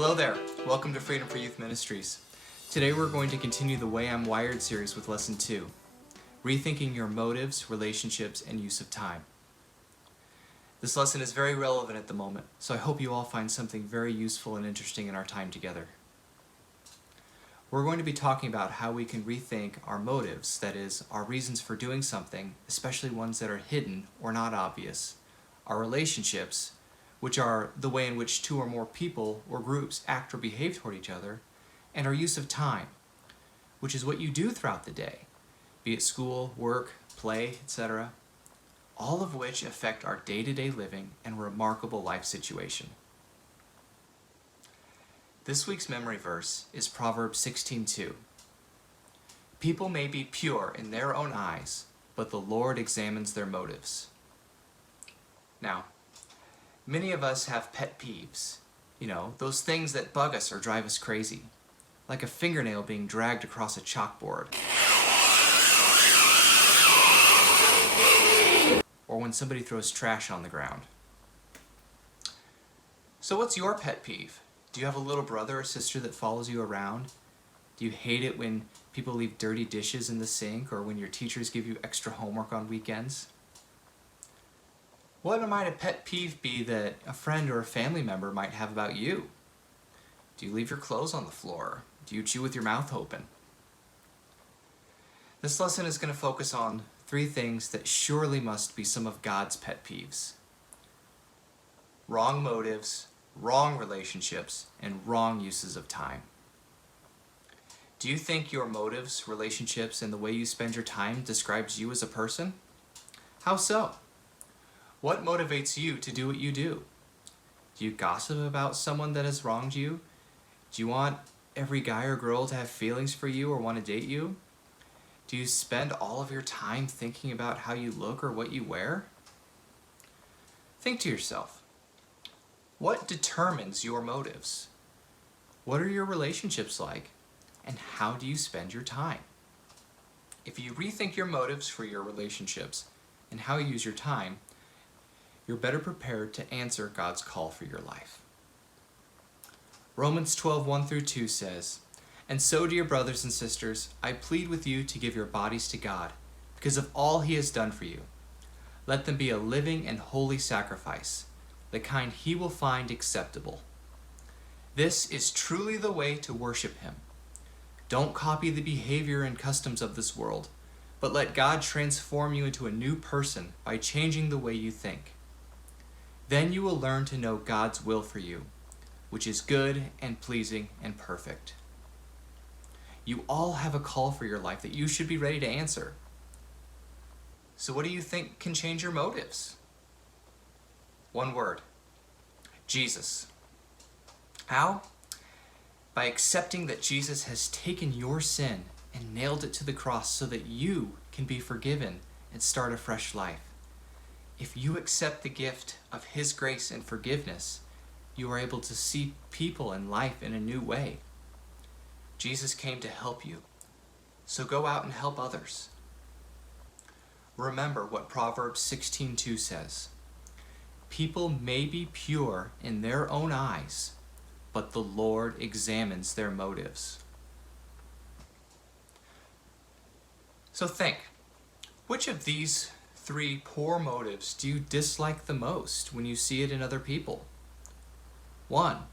Hello there, welcome to Freedom for Youth Ministries. Today we're going to continue the Way I'm Wired series with Lesson 2, Rethinking Your Motives, Relationships, and Use of Time. This lesson is very relevant at the moment, so I hope you all find something very useful and interesting in our time together. We're going to be talking about how we can rethink our motives, that is, our reasons for doing something, especially ones that are hidden or not obvious, our relationships, which are the way in which two or more people or groups act or behave toward each other, and our use of time, which is what you do throughout the day, be it school, work, play, etc., all of which affect our day-to-day living and remarkable life situation. This week's memory verse is Proverbs 16:2. People may be pure in their own eyes, but the Lord examines their motives. Now, many of us have pet peeves, those things that bug us or drive us crazy, like a fingernail being dragged across a chalkboard, or when somebody throws trash on the ground. So what's your pet peeve? Do you have a little brother or sister that follows you around? Do you hate it when people leave dirty dishes in the sink, or when your teachers give you extra homework on weekends? What might a pet peeve be that a friend or a family member might have about you? Do you leave your clothes on the floor? Do you chew with your mouth open? This lesson is going to focus on 3 things that surely must be some of God's pet peeves: wrong motives, wrong relationships, and wrong uses of time. Do you think your motives, relationships, and the way you spend your time describes you as a person? How so? What motivates you to do what you do? Do you gossip about someone that has wronged you? Do you want every guy or girl to have feelings for you or want to date you? Do you spend all of your time thinking about how you look or what you wear? Think to yourself, what determines your motives? What are your relationships like? And how do you spend your time? If you rethink your motives for your relationships and how you use your time, you're better prepared to answer God's call for your life. Romans 12:1-2 says, "And so, dear brothers and sisters, I plead with you to give your bodies to God, because of all He has done for you. Let them be a living and holy sacrifice, the kind He will find acceptable. This is truly the way to worship Him. Don't copy the behavior and customs of this world, but let God transform you into a new person by changing the way you think. Then you will learn to know God's will for you, which is good and pleasing and perfect." You all have a call for your life that you should be ready to answer. So what do you think can change your motives? One word: Jesus. How? By accepting that Jesus has taken your sin and nailed it to the cross so that you can be forgiven and start a fresh life. If you accept the gift of His grace and forgiveness, you are able to see people and life in a new way. Jesus came to help you, so go out and help others. Remember what Proverbs 16:2 says: "People may be pure in their own eyes, but the Lord examines their motives." So think, which of these 3 poor motives do you dislike the most when you see it in other people? 1,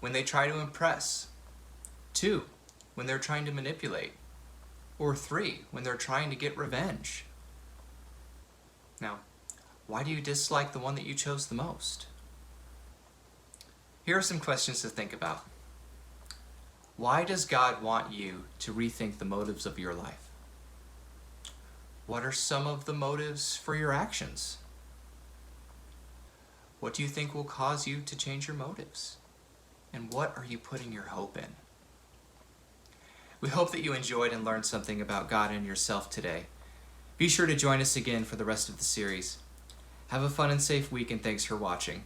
when they try to impress. 2, when they're trying to manipulate. Or 3, when they're trying to get revenge. Now, why do you dislike the one that you chose the most? Here are some questions to think about. Why does God want you to rethink the motives of your life? What are some of the motives for your actions? What do you think will cause you to change your motives? And what are you putting your hope in? We hope that you enjoyed and learned something about God and yourself today. Be sure to join us again for the rest of the series. Have a fun and safe week, and thanks for watching.